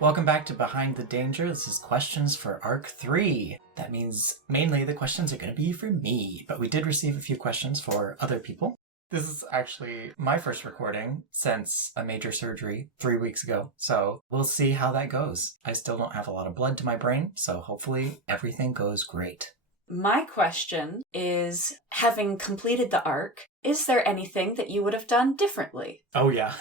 Welcome back to Behind the Danger. This is questions for Arc 3. That means mainly the questions are going to be for me, but we did receive a few questions for other people. This is actually my first recording since a major surgery 3 weeks ago, so we'll see how that goes. I still don't have a lot of blood to my brain, so hopefully everything goes great. My question is, having completed the arc, is there anything that you would have done differently? Oh, yeah.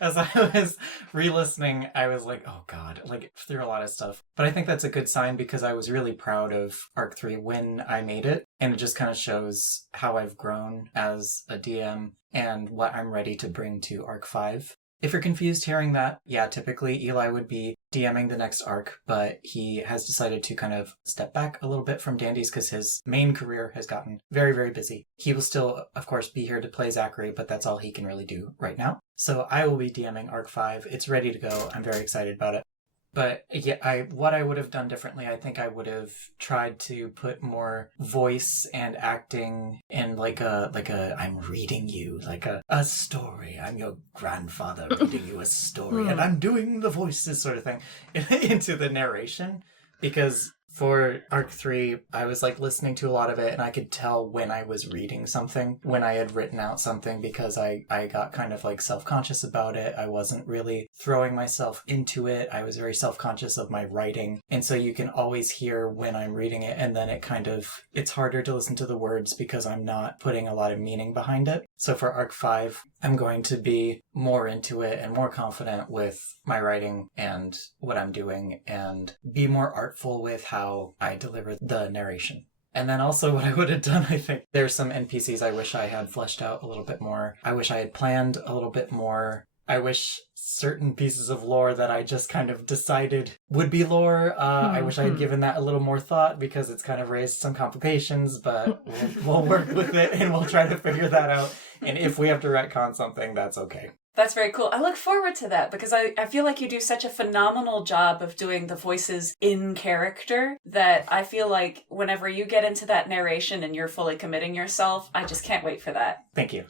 As I was re-listening, I was like, oh, God, like, through a lot of stuff. But I think that's a good sign because I was really proud of Arc 3 when I made it. And it just kind of shows how I've grown as a DM and what I'm ready to bring to Arc 5. If you're confused hearing that, yeah, typically Eli would be DMing the next arc, but he has decided to kind of step back a little bit from Dandies because his main career has gotten very, very busy. He will still, of course, be here to play Zachary, but that's all he can really do right now. So I will be DMing Arc 5. It's ready to go. I'm very excited about it. But yeah, what I would have done differently, I think I would have tried to put more voice and acting in like a I'm reading you, like a story. I'm your grandfather reading you a story, and I'm doing the voices sort of thing into the narration. Because for Arc 3, I was like listening to a lot of it and I could tell when I was reading something, when I had written out something, because I got kind of like self-conscious about it. I wasn't really throwing myself into it. I was very self-conscious of my writing. And so you can always hear when I'm reading it, and then it's harder to listen to the words because I'm not putting a lot of meaning behind it. So for Arc 5, I'm going to be more into it and more confident with my writing and what I'm doing and be more artful with how I deliver the narration. And then also what I would have done, I think there's some NPCs I wish I had fleshed out a little bit more. I wish I had planned a little bit more. I wish certain pieces of lore that I just kind of decided would be lore. I wish I had given that a little more thought because it's kind of raised some complications, but we'll work with it and we'll try to figure that out. And if we have to retcon something, that's okay. That's very cool. I look forward to that because I feel like you do such a phenomenal job of doing the voices in character that I feel like whenever you get into that narration and you're fully committing yourself, I just can't wait for that. Thank you.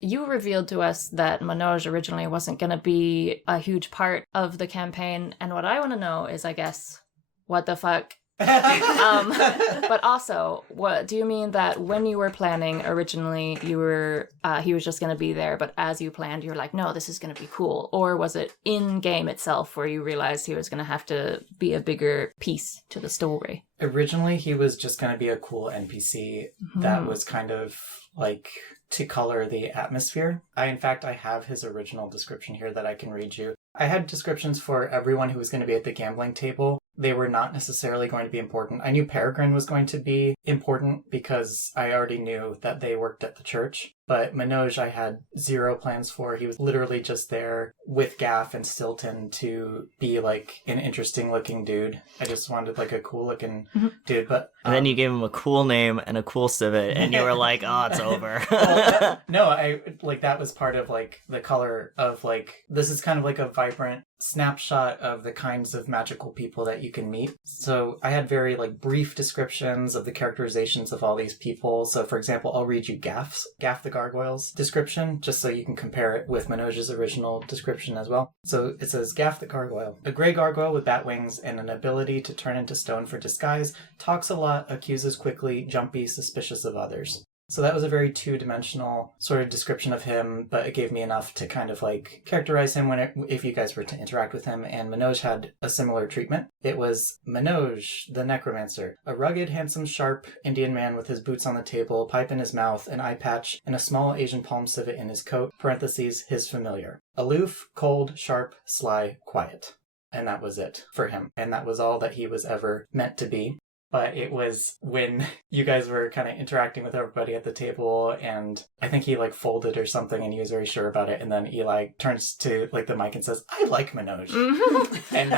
You revealed to us that Manoj originally wasn't going to be a huge part of the campaign, and what I want to know is, I guess, what the fuck? But also, what do you mean that when you were planning originally, you were he was just going to be there, but as you planned, you're like, no, this is going to be cool? Or was it in game itself where you realized he was going to have to be a bigger piece to the story? Originally, he was just going to be a cool NPC that was kind of like to color the atmosphere. I have his original description here that I can read you. I had descriptions for everyone who was going to be at the gambling table. They were not necessarily going to be important. I knew Peregrine was going to be important because I already knew that they worked at the church. But Manoj, I had zero plans for. He was literally just there with Gaff and Stilton to be like an interesting looking dude. I just wanted like a cool looking dude. But and then you gave him a cool name and a cool civet, and you were like, oh, it's over. No, I like that was part of like the color of like, this is kind of like a vibrant snapshot of the kinds of magical people that you can meet. So I had very like brief descriptions of the characterizations of all these people. So for example, I'll read you Gaff the Gargoyle's description, just so you can compare it with Manoj's original description as well. So it says, Gaff the Gargoyle, a gray gargoyle with bat wings and an ability to turn into stone for disguise, talks a lot, accuses quickly, jumpy, suspicious of others. So that was a very two-dimensional sort of description of him, but it gave me enough to kind of like characterize him if you guys were to interact with him. And Manoj had a similar treatment. It was Manoj, the necromancer, a rugged, handsome, sharp Indian man with his boots on the table, pipe in his mouth, an eye patch, and a small Asian palm civet in his coat, parentheses, his familiar. Aloof, cold, sharp, sly, quiet. And that was it for him. And that was all that he was ever meant to be. But it was when you guys were kind of interacting with everybody at the table, and I think he like folded or something and he was very sure about it. And then Eli turns to like the mic and says, I like Manoj. and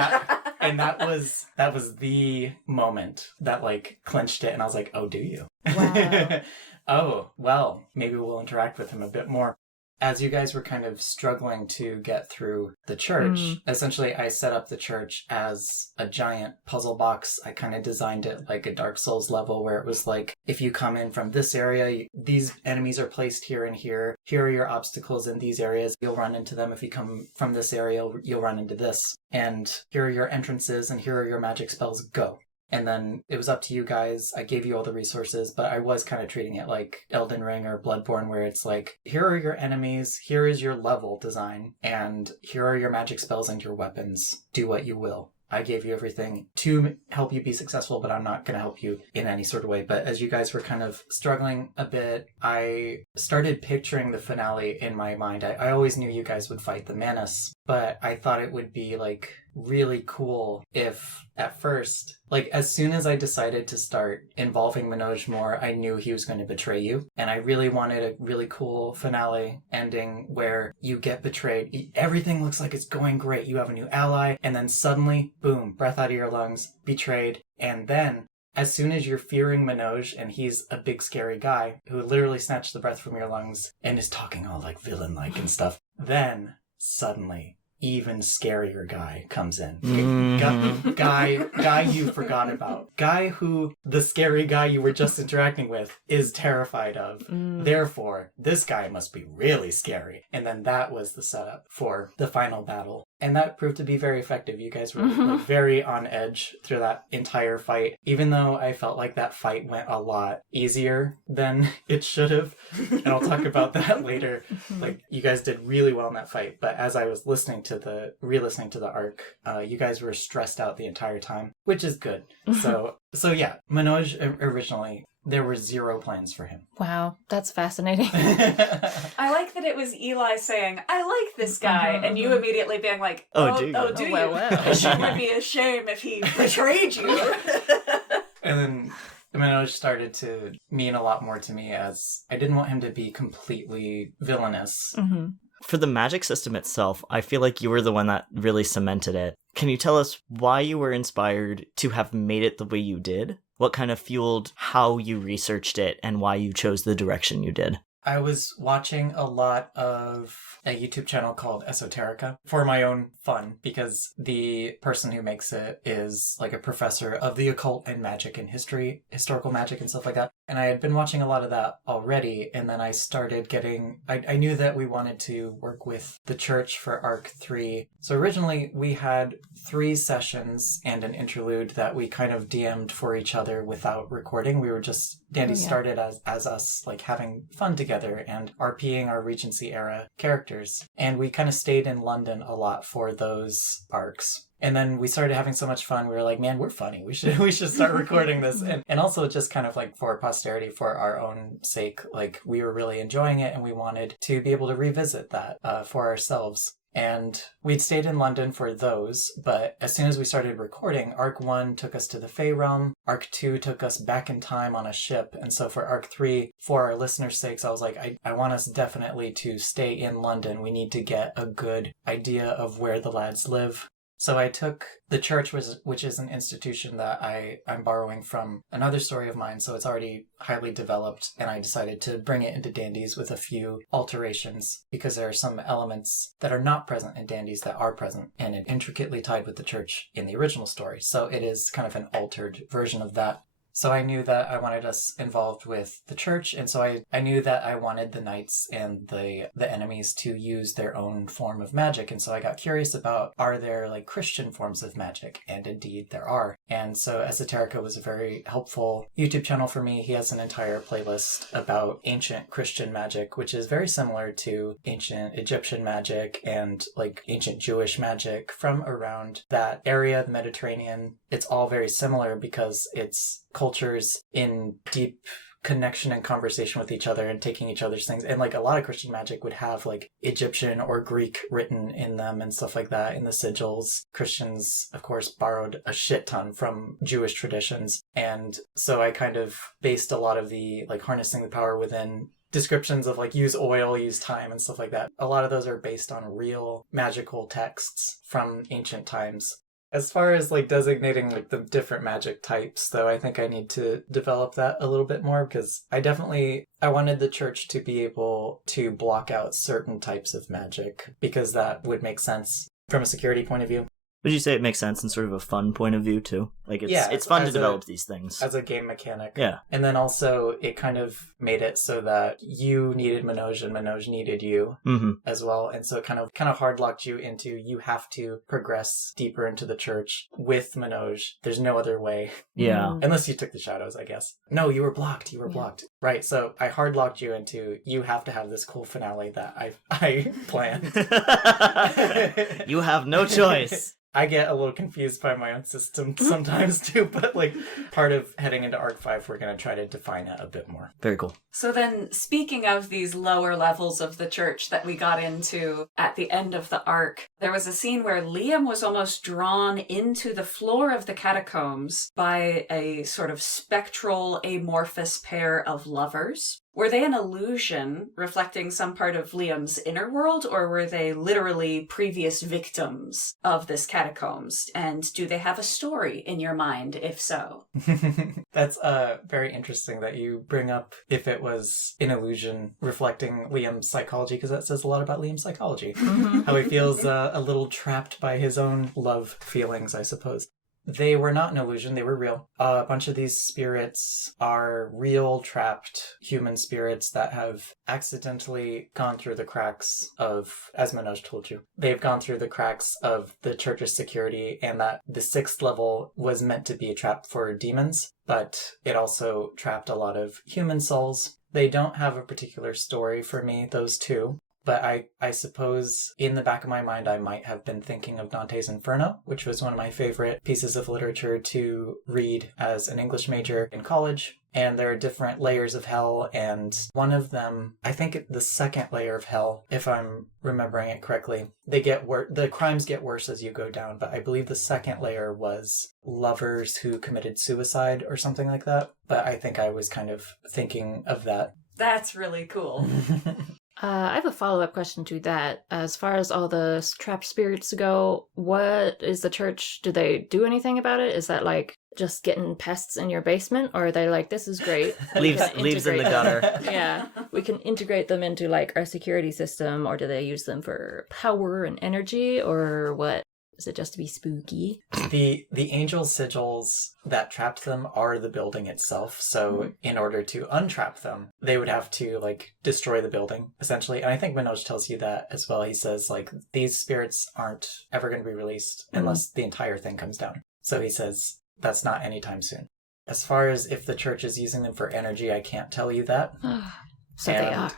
that was the moment that like clinched it. And I was like, oh, do you? Wow. Oh, well, maybe we'll interact with him a bit more. as you guys were kind of struggling to get through the church, essentially I set up the church as a giant puzzle box. I kind of designed it like a Dark Souls level where it was like, if you come in from this area, these enemies are placed here and here. Here are your obstacles in these areas. You'll run into them. If you come from this area, you'll run into this. And here are your entrances and here are your magic spells. Go. And then it was up to you guys. I gave you all the resources, but I was kind of treating it like Elden Ring or Bloodborne, where it's like, here are your enemies, here is your level design, and here are your magic spells and your weapons. Do what you will. I gave you everything to help you be successful, but I'm not going to help you in any sort of way. But as you guys were kind of struggling a bit, I started picturing the finale in my mind. I always knew you guys would fight the Manus, but I thought it would be like really cool if at first, like as soon as I decided to start involving Manoj more, I knew he was going to betray you. And I really wanted a really cool finale ending where you get betrayed. Everything looks like it's going great. You have a new ally. And then suddenly, boom, breath out of your lungs, betrayed. And then as soon as you're fearing Manoj, and he's a big scary guy who literally snatched the breath from your lungs and is talking all like villain-like and stuff, then suddenly even scarier guy comes in. Guy you forgot about. Guy who the scary guy you were just interacting with is terrified of. Therefore, this guy must be really scary. And then that was the setup for the final battle. And that proved to be very effective. You guys were like, very on edge through that entire fight. Even though I felt like that fight went a lot easier than it should have. And I'll talk about that later. Like, you guys did really well in that fight. But as I was re-listening to the arc, you guys were stressed out the entire time, which is good. So yeah, Manoj originally, there were 0 plans for him. Wow, that's fascinating. I like that it was Eli saying, I like this guy, and you immediately being like, do you? Well. It would be a shame if he betrayed you. And then Manoj started to mean a lot more to me, as I didn't want him to be completely villainous. For the magic system itself, I feel like you were the one that really cemented it. Can you tell us why you were inspired to have made it the way you did? What kind of fueled how you researched it and why you chose the direction you did? I was watching a lot of a YouTube channel called Esoterica for my own fun, because the person who makes it is like a professor of the occult and magic and history, historical magic and stuff like that. And I had been watching a lot of that already, and then I started getting... I knew that we wanted to work with the church for Arc 3. So originally we had 3 sessions and an interlude that we kind of DM'd for each other without recording. We were just... Dandies started as us, like, having fun together and RPing our Regency era characters. And we kind of stayed in London a lot for those arcs. And then we started having so much fun. We were like, man, we're funny. We should start recording this. And also just kind of like for posterity, for our own sake, like we were really enjoying it and we wanted to be able to revisit that for ourselves. And we'd stayed in London for those, but as soon as we started recording, Arc 1 took us to the Fey Realm, Arc 2 took us back in time on a ship, and so for Arc 3, for our listeners' sakes, I was like, I want us definitely to stay in London. We need to get a good idea of where the lads live. So I took the church, which is an institution that I'm borrowing from another story of mine, so it's already highly developed, and I decided to bring it into Dandies with a few alterations, because there are some elements that are not present in Dandies that are present, and it intricately tied with the church in the original story. So it is kind of an altered version of that. So I knew that I wanted us involved with the church, and so I knew that I wanted the knights and the enemies to use their own form of magic, and so I got curious about, are there like Christian forms of magic? And indeed there are. And so Esoterica was a very helpful YouTube channel for me. He has an entire playlist about ancient Christian magic, which is very similar to ancient Egyptian magic and like ancient Jewish magic from around that area, the Mediterranean. It's all very similar because it's cultures in deep connection and conversation with each other and taking each other's things. And like a lot of Christian magic would have like Egyptian or Greek written in them and stuff like that in the sigils. Christians, of course, borrowed a shit ton from Jewish traditions. And so I kind of based a lot of the like harnessing the power within descriptions of like use oil, use time and stuff like that. A lot of those are based on real magical texts from ancient times. As far as like designating like the different magic types, though, I think I need to develop that a little bit more because I wanted the church to be able to block out certain types of magic because that would make sense from a security point of view. Would you say it makes sense in sort of a fun point of view too? Like it's fun to develop these things. As a game mechanic. Yeah. And then also it kind of made it so that you needed Manoj and Manoj needed you as well. And so it kind of hard locked you into you have to progress deeper into the church with Manoj. There's no other way. Yeah. Unless you took the shadows, I guess. No, you were blocked. Blocked. Right. So I hard locked you into you have to have this cool finale that I planned. You have no choice. I get a little confused by my own system sometimes too, but like part of heading into Arc 5, we're going to try to define it a bit more. Very cool. So then, speaking of these lower levels of the church that we got into at the end of the arc, there was a scene where Liam was almost drawn into the floor of the catacombs by a sort of spectral, amorphous pair of lovers. Were they an illusion reflecting some part of Liam's inner world, or were they literally previous victims of this catacombs? And do they have a story in your mind, if so? That's very interesting that you bring up if it was an illusion reflecting Liam's psychology, because that says a lot about Liam's psychology. How he feels a little trapped by his own love feelings, I suppose. They were not an illusion, they were real. A bunch of these spirits are real, trapped human spirits that have accidentally gone through the cracks of, as Manoj told you, they've gone through the cracks of the church's security, and that the 6th level was meant to be a trap for demons, but it also trapped a lot of human souls. They don't have a particular story for me, those two. But I suppose in the back of my mind, I might have been thinking of Dante's Inferno, which was one of my favorite pieces of literature to read as an English major in college. And there are different layers of hell, and one of them, I think the 2nd layer of hell, if I'm remembering it correctly, the crimes get worse as you go down, but I believe the 2nd layer was lovers who committed suicide or something like that. But I think I was kind of thinking of that. That's really cool. I have a follow-up question to that. As far as all the trapped spirits go, what is the church? Do they do anything about it? Is that like just getting pests in your basement? Or are they like, this is great. Leaves in the gutter. Yeah. We can integrate them into like our security system, or do they use them for power and energy, or what? Is it just to be spooky? The angel sigils that trapped them are the building itself. So in order to untrap them, they would have to like destroy the building, essentially. And I think Manoj tells you that as well. He says like these spirits aren't ever going to be released unless the entire thing comes down. So he says that's not anytime soon. As far as if the church is using them for energy, I can't tell you that. So they are.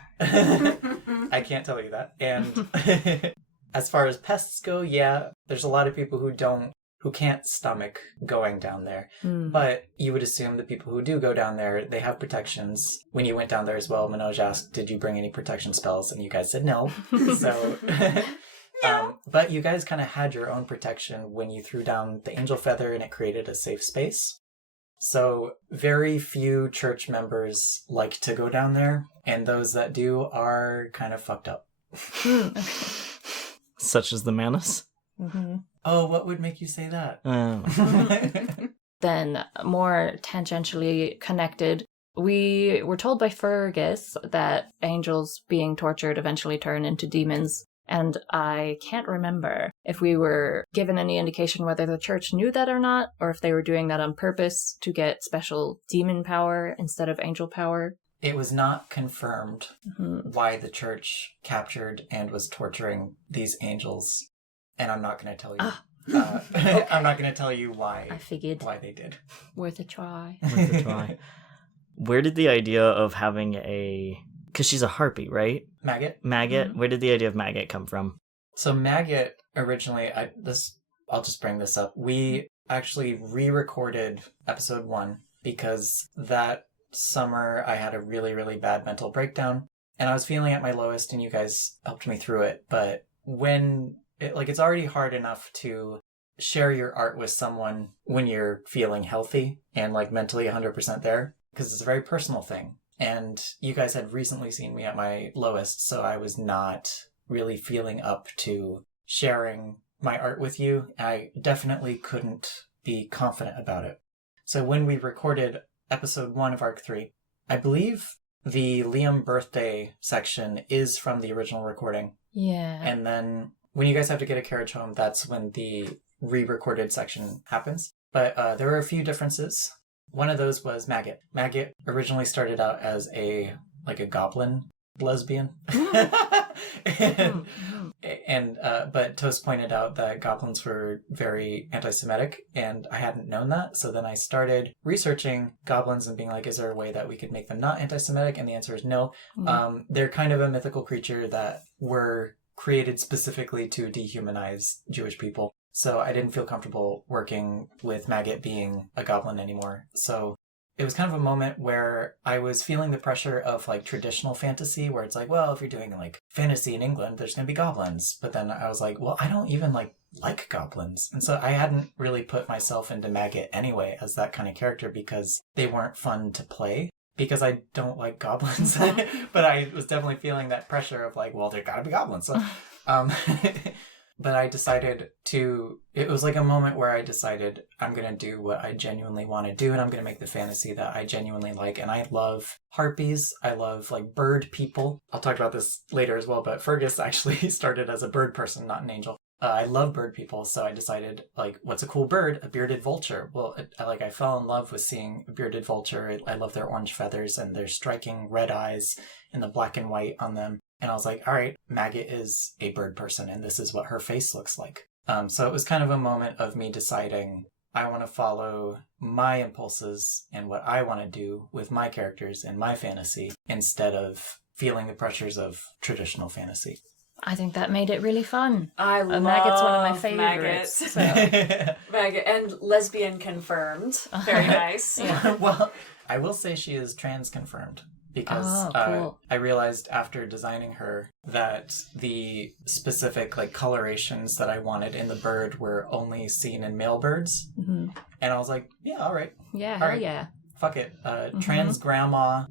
I can't tell you that. And as far as pests go, yeah, there's a lot of people who can't stomach going down there. But you would assume the people who do go down there, they have protections. When you went down there as well, Manoj asked, did you bring any protection spells? And you guys said no. So, but you guys kind of had your own protection when you threw down the angel feather and it created a safe space. So very few church members like to go down there, and those that do are kind of fucked up. Such as the Manus? Oh, what would make you say that? Then, more tangentially connected, we were told by Fergus that angels being tortured eventually turn into demons, and I can't remember if we were given any indication whether the church knew that or not, or if they were doing that on purpose to get special demon power instead of angel power. It was not confirmed why the church captured and was torturing these angels, and I'm not going to tell you. Okay. I'm not going to tell you why. I figured why they did. Worth a try. Worth a try. Where did the idea of having because she's a harpy, right? Maggot. Where did the idea of Maggot come from? So Maggot originally, I'll just bring this up. We actually re-recorded episode 1 because that summer I had a really, really bad mental breakdown and I was feeling at my lowest and you guys helped me through it. But it's already hard enough to share your art with someone when you're feeling healthy and like mentally 100% there, because it's a very personal thing. And you guys had recently seen me at my lowest, so I was not really feeling up to sharing my art with you. I definitely couldn't be confident about it. So when we recorded episode 1 of Arc 3, I believe the Liam birthday section is from the original recording. Yeah. And then when you guys have to get a carriage home, that's when the re-recorded section happens. But there were a few differences. One of those was Maggot. Maggot originally started out as a goblin lesbian. But Toast pointed out that goblins were very anti-Semitic, and I hadn't known that. So then I started researching goblins and being like, is there a way that we could make them not anti-Semitic? And the answer is no. They're kind of a mythical creature that were created specifically to dehumanize Jewish people. So I didn't feel comfortable working with Maggot being a goblin anymore. So it was kind of a moment where I was feeling the pressure of like traditional fantasy, where it's like, well, if you're doing like fantasy in England, there's going to be goblins. But then I was like, well, I don't even like goblins. And so I hadn't really put myself into Maggot anyway as that kind of character because they weren't fun to play. Because I don't like goblins. But I was definitely feeling that pressure of like, well, there gotta be goblins. So, but I decided it was like a moment where I decided I'm going to do what I genuinely want to do, and I'm going to make the fantasy that I genuinely like. And I love harpies. I love like bird people. I'll talk about this later as well, but Fergus actually started as a bird person, not an angel. I love bird people, so I decided, like, what's a cool bird? A bearded vulture. Well, I fell in love with seeing a bearded vulture. I love their orange feathers and their striking red eyes and the black and white on them. And I was like, all right, Maggot is a bird person, and this is what her face looks like. So it was kind of a moment of me deciding I want to follow my impulses and what I want to do with my characters and my fantasy instead of feeling the pressures of traditional fantasy. I think that made it really fun. I love Maggot's one of my favorites. Maggot. Maggot and lesbian confirmed. Very nice. Yeah. Well, I will say she is trans confirmed because cool. I realized after designing her that the specific like colorations that I wanted in the bird were only seen in male birds. Mm-hmm. And I was like, yeah, all right. Yeah, all hell right. yeah. Fuck it. Trans grandma.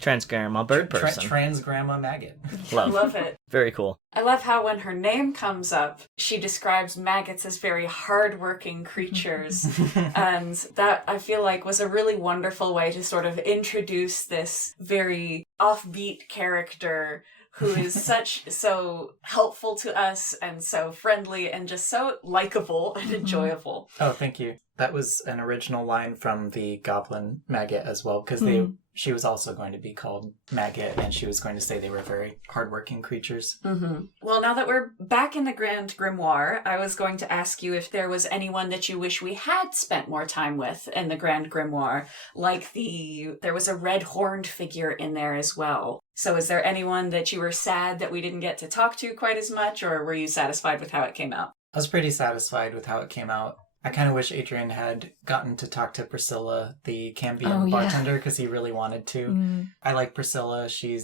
Trans grandma bird person. Trans grandma Maggot. I love it. Very cool. I love how when her name comes up, she describes maggots as very hardworking creatures. And that, I feel like, was a really wonderful way to sort of introduce this very offbeat character who is so helpful to us and so friendly and just so likable and enjoyable. Oh, thank you. That was an original line from the Goblin Maggot as well, because she was also going to be called Maggot, and she was going to say they were very hardworking creatures. Mm-hmm. Well, now that we're back in the Grand Grimoire, I was going to ask you if there was anyone that you wish we had spent more time with in the Grand Grimoire, like there was a red horned figure in there as well. So is there anyone that you were sad that we didn't get to talk to quite as much, or were you satisfied with how it came out? I was pretty satisfied with how it came out. I kind of wish Adrian had gotten to talk to Priscilla, the Cambion bartender, because he really wanted to. Mm. I like Priscilla. She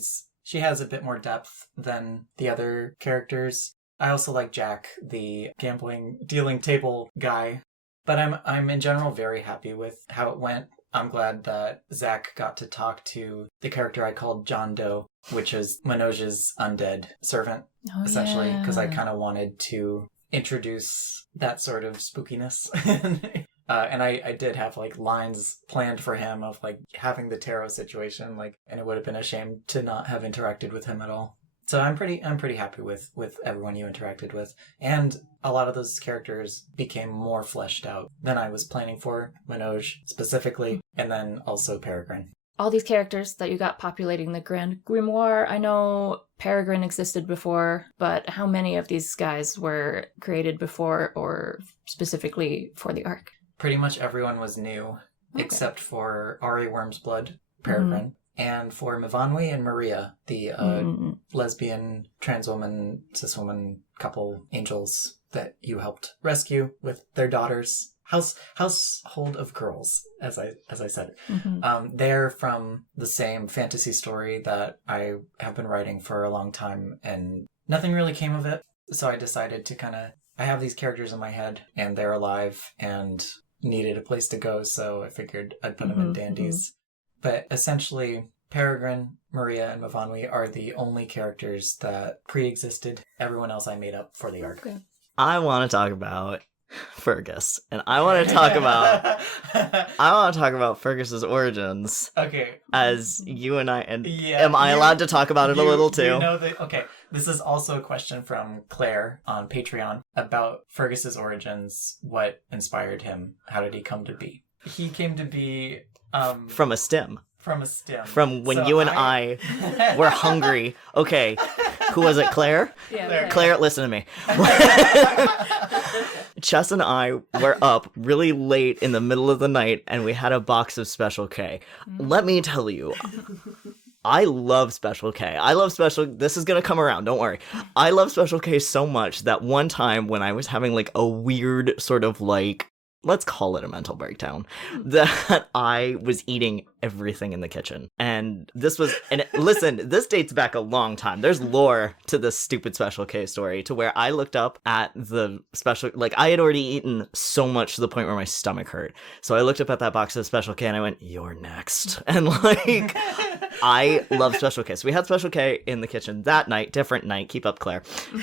has a bit more depth than the other characters. I also like Jack, the gambling, dealing table guy. But I'm in general very happy with how it went. I'm glad that Zach got to talk to the character I called John Doe, which is Manoj's undead servant, essentially, because I kind of wanted to introduce that sort of spookiness. And I did have like lines planned for him of like having the tarot situation, like, and it would have been a shame to not have interacted with him at all. So I'm pretty happy with everyone you interacted with. And a lot of those characters became more fleshed out than I was planning for, Manoj specifically, and then also Peregrine. All these characters that you got populating the Grand Grimoire, I know Peregrine existed before, but how many of these guys were created before or specifically for the arc? Pretty much everyone was new, except for Ari Wormsblood, Peregrine, and for Mivanwi and Maria, the lesbian, trans woman, cis woman couple angels that you helped rescue with their daughters. Household of girls, as I said. They're from the same fantasy story that I have been writing for a long time, and nothing really came of it. So I decided to I have these characters in my head, and they're alive, and needed a place to go, so I figured I'd put them in Dandies. But essentially, Peregrine, Maria, and Mivanwi are the only characters that pre-existed. Everyone else I made up for the arc. Okay. I want to talk about Fergus, and I want to talk about Fergus's origins. Okay. As you and I, and Yeah, am I allowed to talk about it a little too? Okay, this is also a question from Claire on Patreon about Fergus's origins. What inspired him? How did he come to be? He came to be from a stem. From a stem. From when you and I were hungry. Okay, who was it? Claire? Yeah. Claire, listen to me. Chess and I were up really late in the middle of the night, and we had a box of Special K. Let me tell you, I love Special K. This is gonna come around, don't worry. I love Special K so much that one time when I was having like a weird sort of like, let's call it a mental breakdown, that I was eating everything in the kitchen. And listen, this dates back a long time. There's lore to this stupid Special K story, to where I looked up at the special, like I had already eaten so much to the point where my stomach hurt. So I looked up at that box of Special K and I went, "You're next." And like, I love Special K. So we had Special K in the kitchen that night, different night, keep up Claire.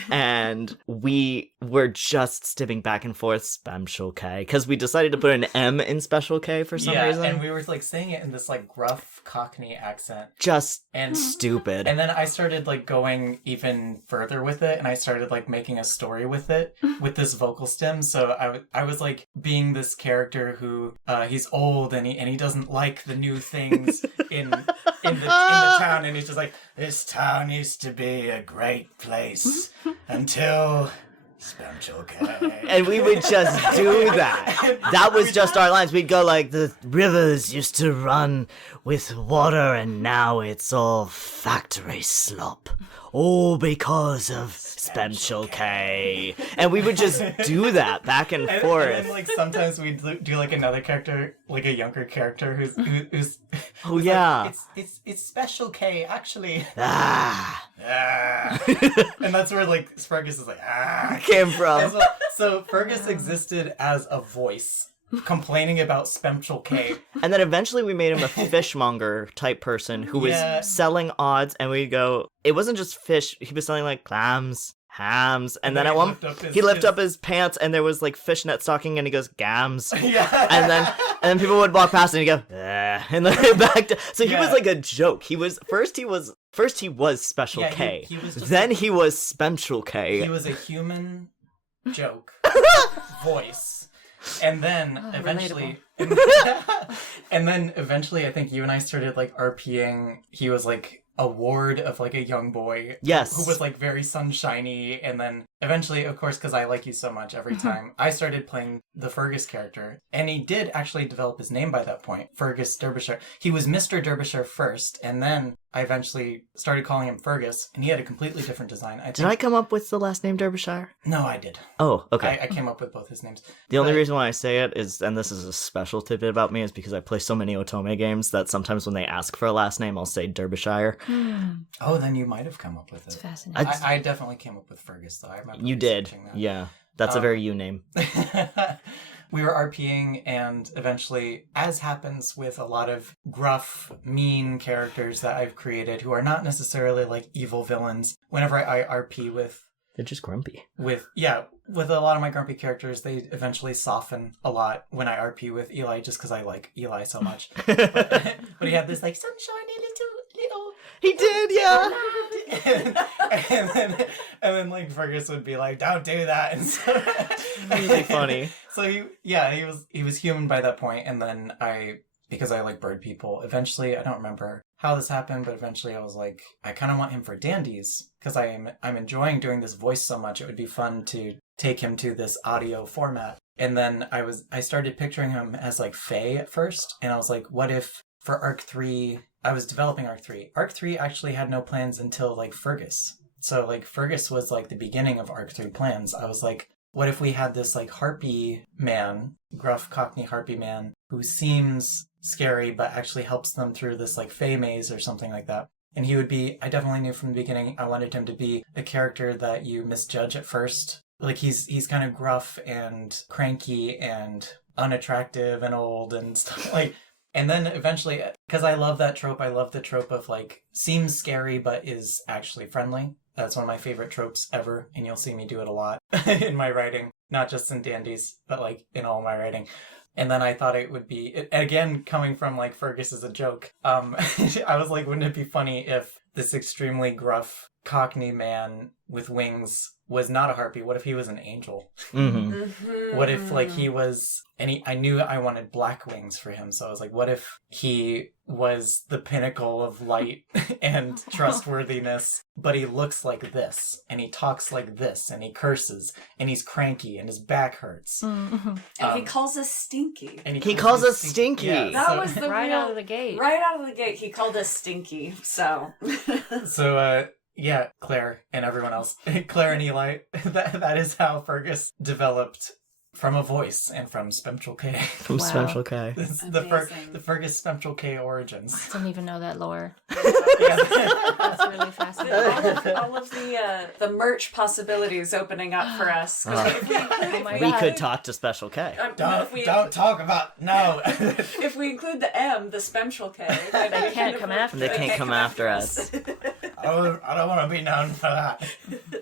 And we were just stibbing back and forth Special K, because we decided to put an M in Special K for some reason. And we were like saying it in this like gruff Cockney accent. Just and stupid. And then I started like going even further with it, and I started like making a story with it, with this vocal stem. So I was like being this character who he's old and he doesn't like the new things in the town, and he's just like, "This town used to be a great place until Special K." And we would just do that. That was just our lines. We'd go like, "The rivers used to run with water and now it's all factory slop. All because of Special K." And we would just do that back and forth. And then, like, sometimes we'd do like another character, like a younger character who's oh yeah, like, it's Special K actually. Ah. And that's where like Fergus is like came from. So Fergus existed as a voice complaining about Special K. And then eventually we made him a fishmonger type person who was selling odds, and we'd go, it wasn't just fish, he was selling like clams, hams, and then at one he lifted up his pants and there was like fishnet stocking and he goes, "Gams." Yeah. And then people would walk past and he'd go, and then back to, so he was like a joke. He was first he was Special K. He was then he was Special K. He was a human joke voice. And then eventually I think you and I started like RPing. He was like a ward of like a young boy. Yes. Who was like very sunshiny. And then eventually, of course, because I like you so much every time, I started playing the Fergus character. And he did actually develop his name by that point, Fergus Derbyshire. He was Mr. Derbyshire first, and then I eventually started calling him Fergus, and he had a completely different design. Did I come up with the last name Derbyshire? No, I did. Oh, okay. I came up with both his names. The only reason why I say it is, and this is a special tidbit about me, is because I play so many Otome games that sometimes when they ask for a last name, I'll say Derbyshire. Oh, then you might have come up with it. It's fascinating. I definitely came up with Fergus, though. I remember you did. That. Yeah. That's a very you name. We were RPing, and eventually, as happens with a lot of gruff, mean characters that I've created who are not necessarily like evil villains, whenever I RP with... They're just grumpy. With a lot of my grumpy characters, they eventually soften a lot when I RP with Eli, just because I like Eli so much. But he had this like sunshiny little... He did, yeah. and then like Fergus would be like, "Don't do that," and so really funny. So he was human by that point, and then because I like bird people, eventually, I don't remember how this happened, but eventually I was like, I kind of want him for Dandies, because I'm enjoying doing this voice so much. It would be fun to take him to this audio format. And then I started picturing him as like Faye at first, and I was like, what if for Arc 3, I was developing Arc 3. Arc 3 actually had no plans until like Fergus. So like Fergus was like the beginning of Arc 3 plans. I was like, what if we had this like harpy man, gruff Cockney harpy man, who seems scary but actually helps them through this like Fey maze or something like that. And he would be, I definitely knew from the beginning, I wanted him to be a character that you misjudge at first. Like he's kind of gruff and cranky and unattractive and old and stuff like. And then eventually, because I love that trope, I love the trope of like seems scary but is actually friendly. That's one of my favorite tropes ever, and you'll see me do it a lot in my writing, not just in Dandies, but like in all my writing. And then I thought it would be, again, coming from like Fergus as a joke, I was like, wouldn't it be funny if this extremely gruff Cockney man with wings was not a harpy? What if he was an angel? What if like he was, I knew I wanted black wings for him, so I was like, what if he was the pinnacle of light and trustworthiness, but he looks like this, and he talks like this, and he curses, and he's cranky, and his back hurts. And he calls us stinky. And He calls us stinky. Yeah, That was the right real, out of the gate. Right out of the gate, he called us stinky. So, yeah, Claire and everyone else, Claire and Eli, that is how Fergus developed from a voice and from Spectral K. From Wow. Special K. This is Amazing. the Fergus Spectral K origins. I didn't even know that lore. Yeah. That's really fascinating. all of the merch possibilities opening up for us. 'Cause Oh my We God. could talk to Special K. Don't talk about, no. If we include the M, the Spectral K, then They we can't can come avoid- after They can't come after us. I don't want to be known for that.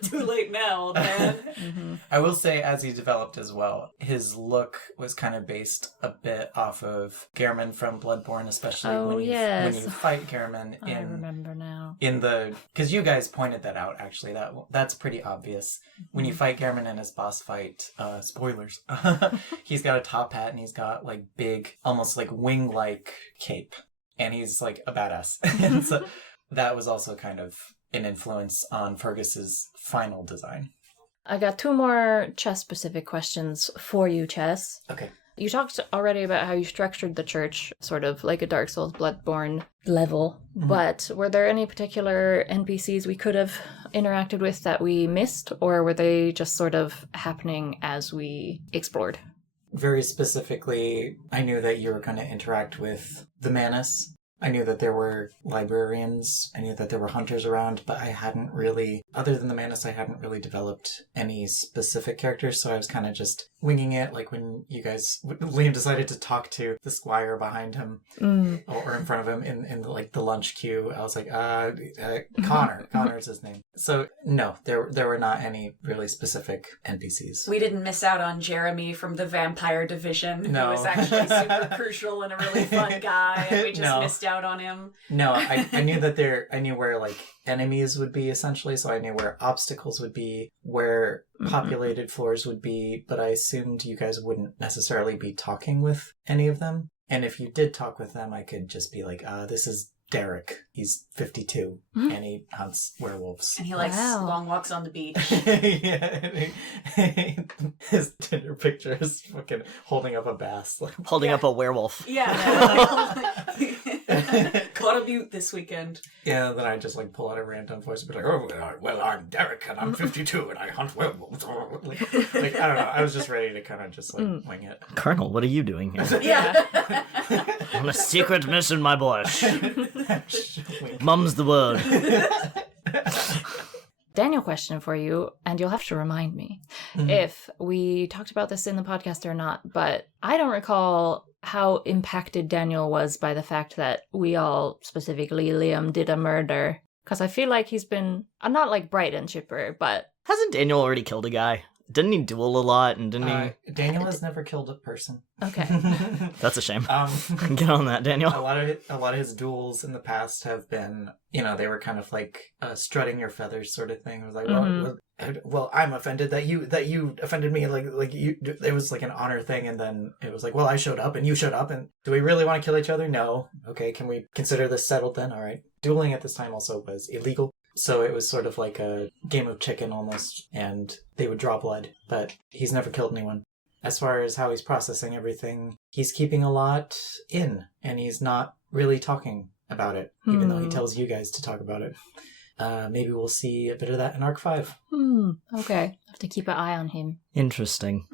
Too late now, old man. I will say, as he developed as well, his look was kind of based a bit off of Gehrman from Bloodborne, especially Oh, when you yes. fight Gehrman I remember now. in the, because you guys pointed that out, actually. That's pretty obvious. When you fight Gehrman in his boss fight, spoilers, he's got a top hat and he's got like big, almost like wing-like cape, and he's like a badass. And so that was also kind of an influence on Fergus's final design. I got 2 more chess-specific questions for you, Chess. Okay. You talked already about how you structured the church sort of like a Dark Souls Bloodborne level, but were there any particular NPCs we could have interacted with that we missed, or were they just sort of happening as we explored? Very specifically, I knew that you were going to interact with the Manus. I knew that there were librarians. I knew that there were hunters around, but I hadn't really, other than the Manus, I hadn't really developed any specific characters, so I was kind of just winging it, like when you guys, Liam decided to talk to the squire behind him, or in front of him in like the lunch queue. I was like, Connor's his name. So no, there were not any really specific NPCs. We didn't miss out on Jeremy from the Vampire Division, No. who was actually super crucial and a really fun guy, and we just No. missed out on him. No, I knew that I knew where like enemies would be essentially, so I knew where obstacles would be, where populated floors would be, but I assumed you guys wouldn't necessarily be talking with any of them. And if you did talk with them, I could just be like, this is Derek. He's 52 and he hunts werewolves. And he likes Wow. long walks on the beach. Yeah, his Tinder picture is fucking holding up a bass. Like, Holding up a werewolf. Yeah. Caught a butte this weekend. yeah, then I just like pull out a random voice and be like, oh, well, I'm Derek and I'm 52 and I hunt werewolves. like I don't know. I was just ready to kind of just like wing it. Colonel, what are you doing here? Yeah. On a secret mission, my boy. Mum's the word. Daniel, question for you, and you'll have to remind me if we talked about this in the podcast or not, but I don't recall how impacted Daniel was by the fact that we all, specifically Liam, did a murder. Because I feel like he's been, I'm not like bright and chipper, but... Hasn't Daniel already killed a guy? Didn't he duel a lot, and didn't he... Daniel has never killed a person. Okay. That's a shame. Um, Get on that, Daniel. a lot of his duels in the past have been, they were kind of like strutting your feathers sort of thing. It was like, well, I'm offended that you offended me. Like you, it was like an honor thing, and then it was like, well, I showed up and you showed up, and do we really want to kill each other? No. Okay, can we consider this settled then? All right. Dueling at this time also was illegal. So it was sort of like a game of chicken almost, and they would draw blood, but he's never killed anyone. As far as how he's processing everything, he's keeping a lot in, and he's not really talking about it, even though he tells you guys to talk about it. Maybe we'll see a bit of that in Arc 5. Okay. Have to keep an eye on him. Interesting.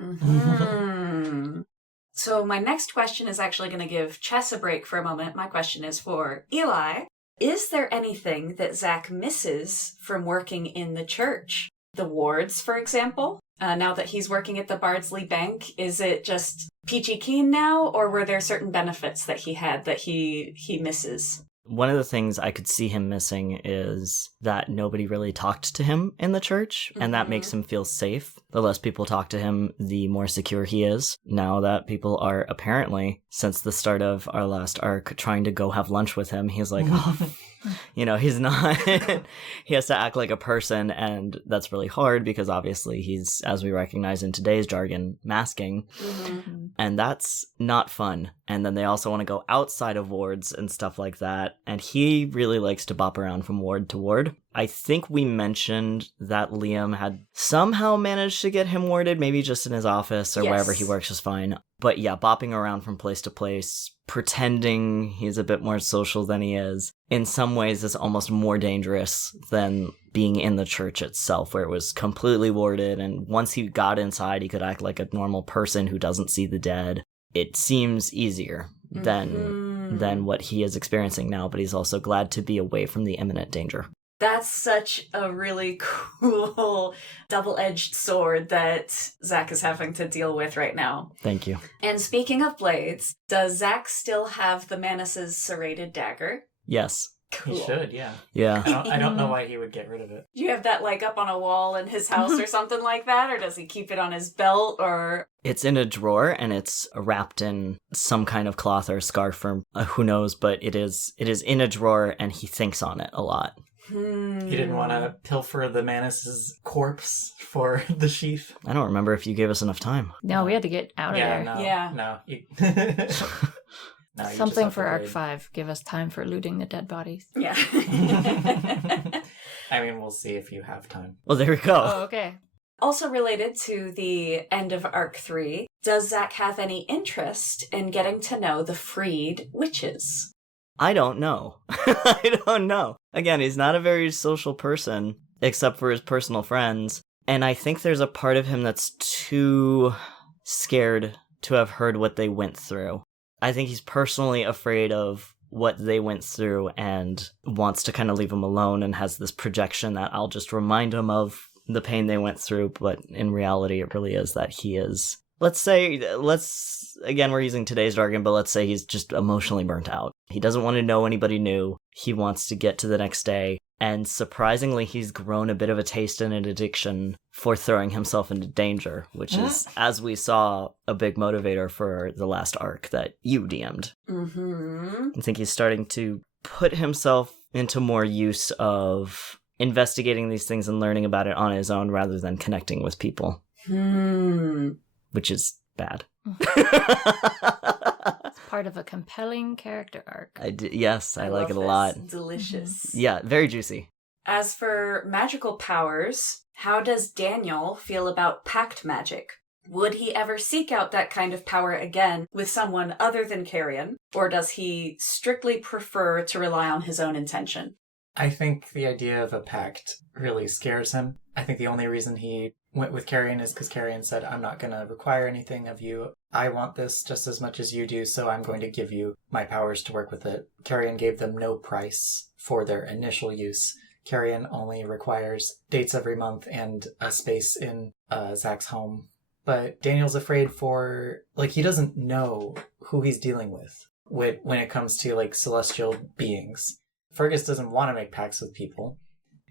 So my next question is actually going to give Chess a break for a moment. My question is for Eli. Is there anything that Zach misses from working in the church? The wards, for example? Now that he's working at the Bardsley Bank, is it just peachy keen now, or were there certain benefits that he had that he misses? One of the things I could see him missing is that nobody really talked to him in the church, and that makes him feel safe. The less people talk to him, the more secure he is. Now that people are apparently, since the start of our last arc, trying to go have lunch with him, he's like, oh, he's not. He has to act like a person, and that's really hard because obviously he's, as we recognize in today's jargon, masking. And that's not fun. And then they also want to go outside of wards and stuff like that. And he really likes to bop around from ward to ward. I think we mentioned that Liam had somehow managed to get him warded, maybe just in his office or wherever he works is fine. But yeah, bopping around from place to place, pretending he's a bit more social than he is, in some ways is almost more dangerous than being in the church itself, where it was completely warded, and once he got inside, he could act like a normal person who doesn't see the dead. It seems easier than what he is experiencing now, but he's also glad to be away from the imminent danger. That's such a really cool double-edged sword that Zach is having to deal with right now. Thank you. And speaking of blades, does Zach still have the Manus' serrated dagger? Yes. Cool. He should, yeah. Yeah. I don't know why he would get rid of it. Do you have that like up on a wall in his house or something like that? Or does he keep it on his belt or... It's in a drawer and it's wrapped in some kind of cloth or scarf or who knows, but it is in a drawer and he thinks on it a lot. He didn't want to pilfer the Manus' corpse for the sheath. I don't remember if you gave us enough time. No, we had to get out of there. No. No, something for Arc 5. Give us time for looting the dead bodies. Yeah. I mean, we'll see if you have time. Well, there we go. Oh, okay. Also related to the end of Arc 3, does Zach have any interest in getting to know the freed witches? I don't know. I don't know. Again, he's not a very social person, except for his personal friends. And I think there's a part of him that's too scared to have heard what they went through. I think he's personally afraid of what they went through and wants to kind of leave them alone and has this projection that I'll just remind him of the pain they went through. But in reality, it really is that he is... Again, we're using today's jargon, but let's say he's just emotionally burnt out. He doesn't want to know anybody new. He wants to get to the next day. And surprisingly, he's grown a bit of a taste and an addiction for throwing himself into danger, which is, as we saw, a big motivator for the last arc that you DM'd. I think he's starting to put himself into more use of investigating these things and learning about it on his own rather than connecting with people. Which is bad. It's part of a compelling character arc. Yes, I like it a lot. Delicious. Yeah, very juicy. As for magical powers, how does Daniel feel about pact magic? Would he ever seek out that kind of power again with someone other than Carrion? Or does he strictly prefer to rely on his own intention? I think the idea of a pact really scares him. I think the only reason he went with Carrion is because Carrion said, I'm not going to require anything of you. I want this just as much as you do, so I'm going to give you my powers to work with it. Carrion gave them no price for their initial use. Carrion only requires dates every month and a space in Zach's home. But Daniel's afraid he doesn't know who he's dealing with when it comes to, celestial beings. Fergus doesn't want to make pacts with people.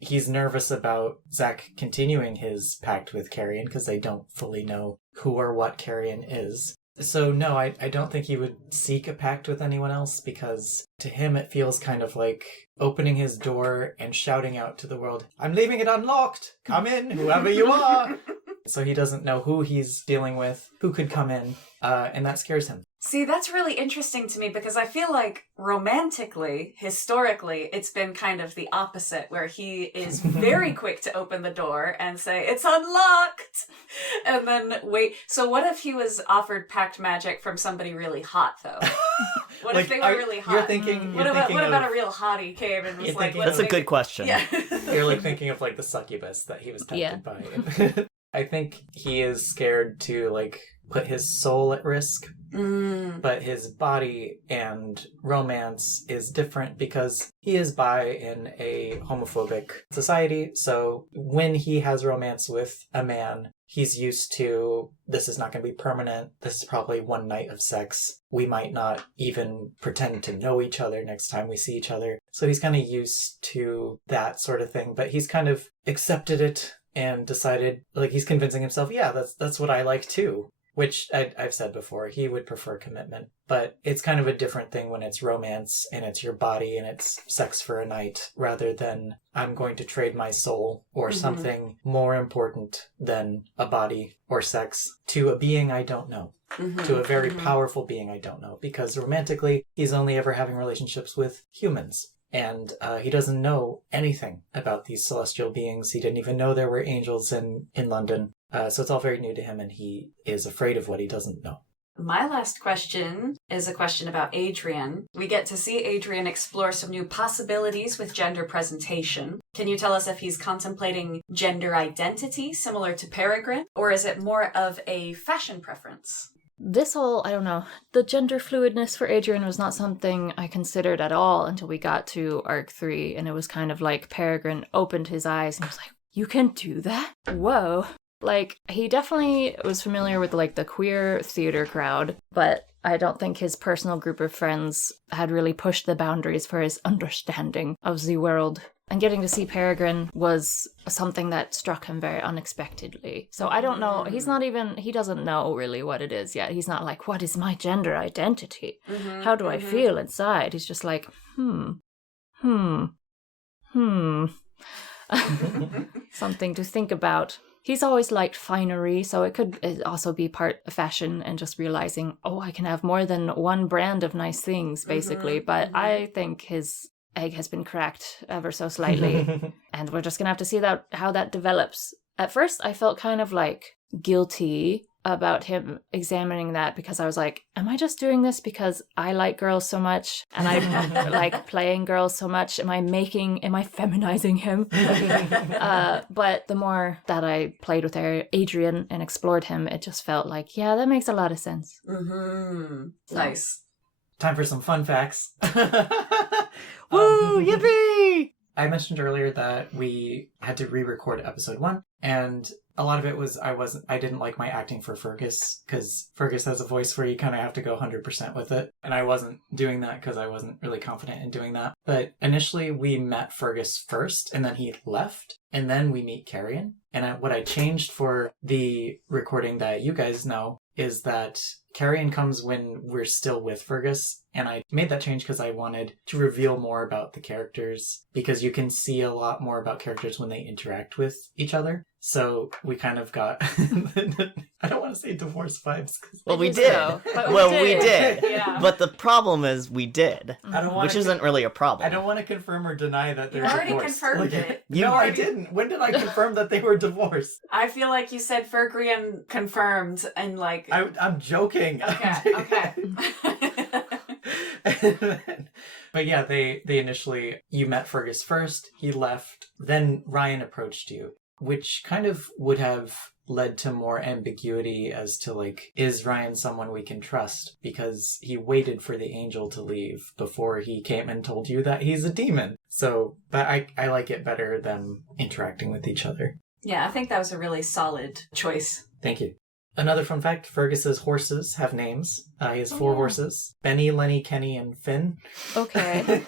He's nervous about Zach continuing his pact with Carrion because they don't fully know who or what Carrion is. So no, I don't think he would seek a pact with anyone else because to him it feels kind of like opening his door and shouting out to the world, I'm leaving it unlocked! Come in, whoever you are! So he doesn't know who he's dealing with, who could come in, and that scares him. See, that's really interesting to me because I feel like romantically, historically, it's been kind of the opposite where he is very quick to open the door and say, it's unlocked! And then wait. So what if he was offered pact magic from somebody really hot, though? What if they were really hot? What about a real hottie came and was like... That's a good question. Yeah. You're thinking of the succubus that he was tempted by. I think he is scared to put his soul at risk. Mm. But his body and romance is different because he is bi in a homophobic society. So when he has romance with a man, he's used to, this is not going to be permanent. This is probably one night of sex. We might not even pretend to know each other next time we see each other. So he's kind of used to that sort of thing, but he's kind of accepted it and decided, like, he's convincing himself, yeah, that's what I like too. Which I've said before, he would prefer commitment. But it's kind of a different thing when it's romance and it's your body and it's sex for a night rather than I'm going to trade my soul or something more important than a body or sex to a being I don't know. To a very powerful being I don't know. Because romantically, he's only ever having relationships with humans. And he doesn't know anything about these celestial beings. He didn't even know there were angels in London. So it's all very new to him, and he is afraid of what he doesn't know. My last question is a question about Adrian. We get to see Adrian explore some new possibilities with gender presentation. Can you tell us if he's contemplating gender identity similar to Peregrine, or is it more of a fashion preference? This whole, I don't know, the gender fluidness for Adrian was not something I considered at all until we got to Arc 3, and it was kind of like Peregrine opened his eyes and he was like, you can do that? Whoa. Like, he definitely was familiar with, like, the queer theater crowd, but I don't think his personal group of friends had really pushed the boundaries for his understanding of the world. And getting to see Peregrine was something that struck him very unexpectedly. So I don't know, he doesn't know really what it is yet. He's not like, what is my gender identity? How do I feel inside? He's just like, something to think about. He's always liked finery, so it could also be part of fashion and just realizing, oh, I can have more than one brand of nice things, basically. But I think his egg has been cracked ever so slightly, and we're just gonna have to see how that develops. At first, I felt kind of like guilty about him examining that because I was like, am I just doing this because I like girls so much and I like playing girls so much? Am I feminizing him? But the more that I played with Adrian and explored him, it just felt like, yeah, that makes a lot of sense. Nice. Time for some fun facts. Woo! Yippee! I mentioned earlier that we had to re-record episode 1, and a lot of it was I didn't like my acting for Fergus, because Fergus has a voice where you kind of have to go 100% with it, and I wasn't doing that because I wasn't really confident in doing that. But initially we met Fergus first, and then he left, and then we meet Carrion. And what I changed for the recording that you guys know is that Carrion comes when we're still with Fergus, and I made that change because I wanted to reveal more about the characters, because you can see a lot more about characters when they interact with each other. So we kind of got, I don't want to say divorce vibes. Well, we did. We did. Yeah. But the problem is we did, which isn't really a problem. I don't want to confirm or deny that they're You already divorced. confirmed it. No, I didn't. When did I confirm that they were divorced? I feel like you said Fergus confirmed and like... I'm joking. Okay. But yeah, they initially, you met Fergus first, he left, then Ryan approached you, which kind of would have led to more ambiguity as to, like, is Ryan someone we can trust? Because he waited for the angel to leave before he came and told you that he's a demon. So, but I like it better than interacting with each other. Yeah, I think that was a really solid choice. Thank you. Another fun fact, Fergus's horses have names. He has 4 horses. Benny, Lenny, Kenny, and Finn. Okay.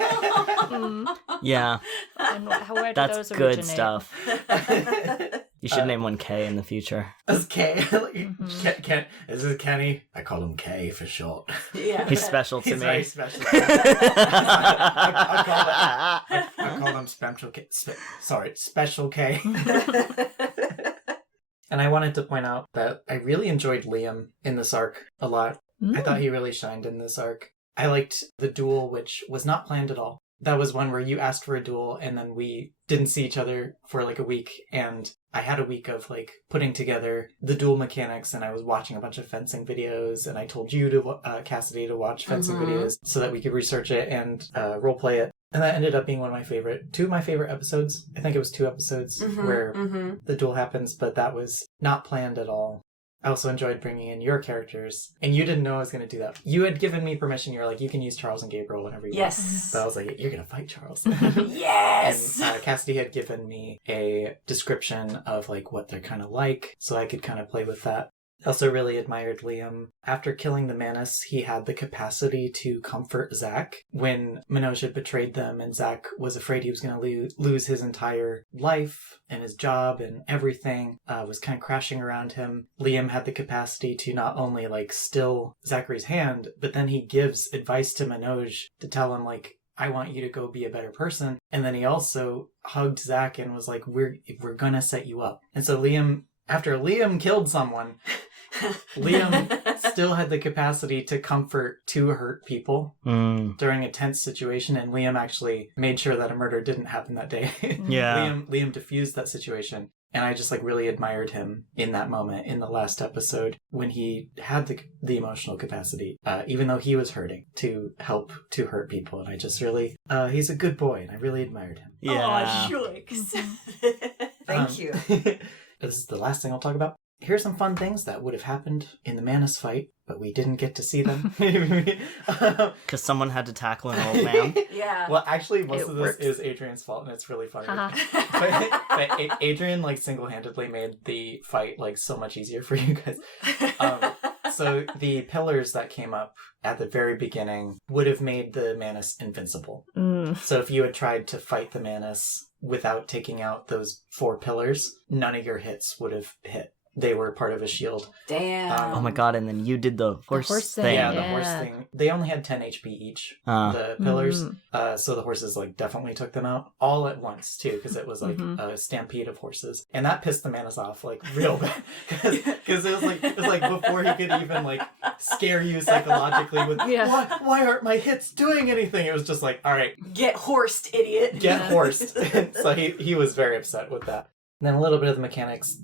Yeah. And where did That's those good originate? stuff. You should name one K in the future. That's K. This is Kenny. I call him K for short. Yeah. He's special to He's me. very special. I call him Special K. Special K. And I wanted to point out that I really enjoyed Liam in this arc a lot. I thought he really shined in this arc. I liked the duel, which was not planned at all. That was one where you asked for a duel, and then we didn't see each other for like a week, and I had a week of like putting together the duel mechanics, and I was watching a bunch of fencing videos, and I told you to, Cassidy, to watch fencing videos so that we could research it and roleplay it. And that ended up being two of my favorite episodes. I think it was 2 episodes where the duel happens, but that was not planned at all. I also enjoyed bringing in your characters. And you didn't know I was going to do that. You had given me permission. You were like, you can use Charles and Gabriel whenever you want. Yes. But I was like, you're going to fight Charles. Yes! And Cassidy had given me a description of like what they're kind of like, so I could kind of play with that. I also really admired Liam. After killing the Manus, he had the capacity to comfort Zach. When Manoj had betrayed them and Zach was afraid he was going to lose his entire life and his job and everything was kind of crashing around him, Liam had the capacity to not only like still Zachary's hand, but then he gives advice to Manoj to tell him like, I want you to go be a better person. And then he also hugged Zach and was like, we're gonna set you up. And so Liam, after Liam killed someone, Liam still had the capacity to comfort two hurt people during a tense situation, and Liam actually made sure that a murder didn't happen that day. Yeah. Liam diffused that situation, and I just like really admired him in that moment in the last episode when he had the emotional capacity, even though he was hurting, to help to hurt people. And I just really, he's a good boy, and I really admired him. Yeah. Aw, shucks. Thank you. This is the last thing I'll talk about. Here's some fun things that would have happened in the Manus fight, but we didn't get to see them. Because someone had to tackle an old man. Yeah. Well, actually, most It of this works. is Adrian's fault, and it's really funny. Haha. but Adrian, like, single-handedly made the fight, like, so much easier for you guys. So the pillars that came up at the very beginning would have made the Manus invincible. So if you had tried to fight the Manus without taking out those 4 pillars, none of your hits would have hit. They were part of a shield. Damn. Oh my god, and then you did the horse thing. thing. Yeah, the horse thing. They only had 10 HP each, the pillars. So the horses, like, definitely took them out. All at once, too, because it was, like, a stampede of horses. And that pissed the Manus off, like, real bad. Because it was like before he could even, like, scare you psychologically with, why aren't my hits doing anything? It was just like, all right. Get horsed, idiot. Get horsed. So he was very upset with that. And then a little bit of the mechanics.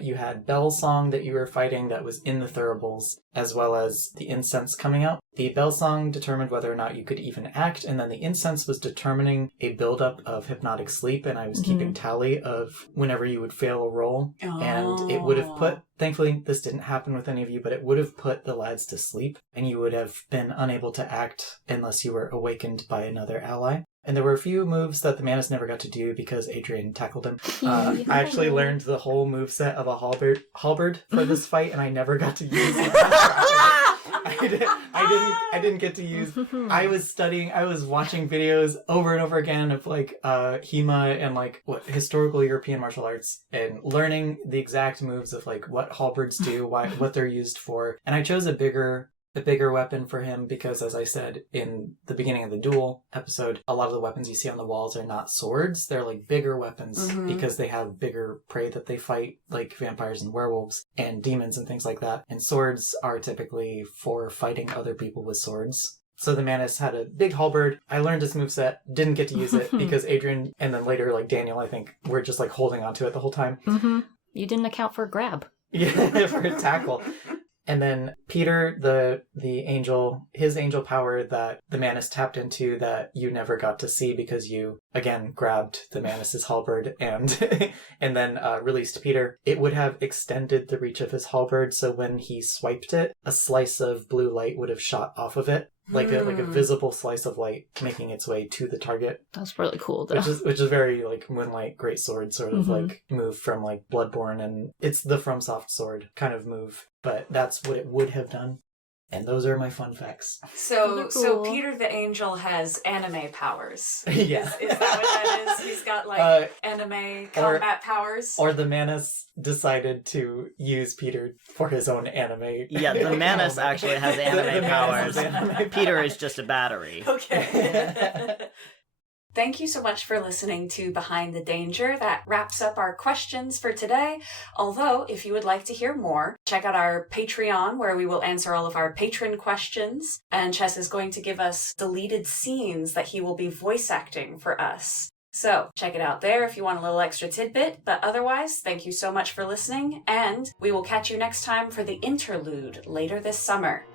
You had Bell's song that you were fighting that was in the thuribles, as well as the incense coming out. The Bell song determined whether or not you could even act, and then the incense was determining a buildup of hypnotic sleep, and I was keeping tally of whenever you would fail a roll. Oh. And it would have put, thankfully this didn't happen with any of you, but it would have put the lads to sleep, and you would have been unable to act unless you were awakened by another ally. And there were a few moves that the Manus never got to do because Adrian tackled him. I actually learned the whole moveset of a halberd for this fight, and I never got to use it. I didn't get to use. I was watching videos over and over again of like HEMA and like what historical European martial arts, and learning the exact moves of like what halberds do, what they're used for. And I chose a bigger weapon for him because, as I said in the beginning of the duel episode, a lot of the weapons you see on the walls are not swords. They're like bigger weapons because they have bigger prey that they fight, like vampires and werewolves and demons and things like that. And swords are typically for fighting other people with swords. So the Manus had a big halberd. I learned his moveset, didn't get to use it because Adrian and then later like Daniel, I think, were just like holding onto it the whole time. You didn't account for a grab. Yeah, for a tackle. And then Peter, the angel, his angel power that the Manus tapped into that you never got to see because you, again, grabbed the Manus's halberd and then released Peter. It would have extended the reach of his halberd, so when he swiped it, a slice of blue light would have shot off of it. Like a visible slice of light making its way to the target. That's really cool, though. Which is very like Moonlight Greatsword sort of like move from like Bloodborne, and it's the FromSoft sword kind of move, but that's what it would have done. And those are my fun facts. So Cool. Peter the Angel has anime powers. Yeah. Is that what that is? He's got like anime combat powers? Or the Manus decided to use Peter for his own anime. Yeah, the Manus actually has anime The powers. Manus has anime Peter powers. is just a battery. Okay. Thank you so much for listening to Behind the Danger. That wraps up our questions for today. Although, if you would like to hear more, check out our Patreon where we will answer all of our patron questions. And Chess is going to give us deleted scenes that he will be voice acting for us. So, check it out there if you want a little extra tidbit. But otherwise, thank you so much for listening. And we will catch you next time for the interlude later this summer.